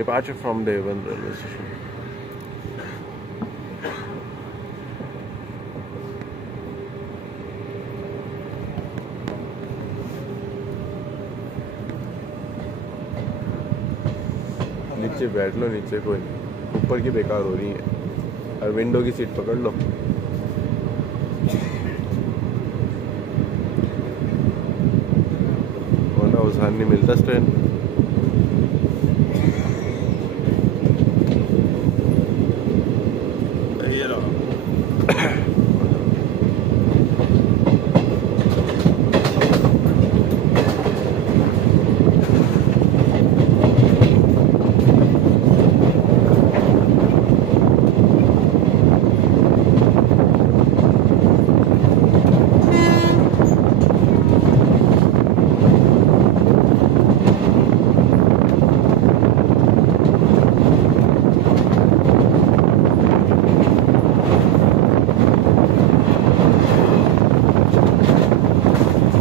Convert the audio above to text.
Departure from Deoband railway station. नीचे बैठ लो, नीचे कोई ऊपर की बेकार हो रही है और विंडो की सीट पकड़ लो। वरना उसान नहीं मिलता ट्रेन।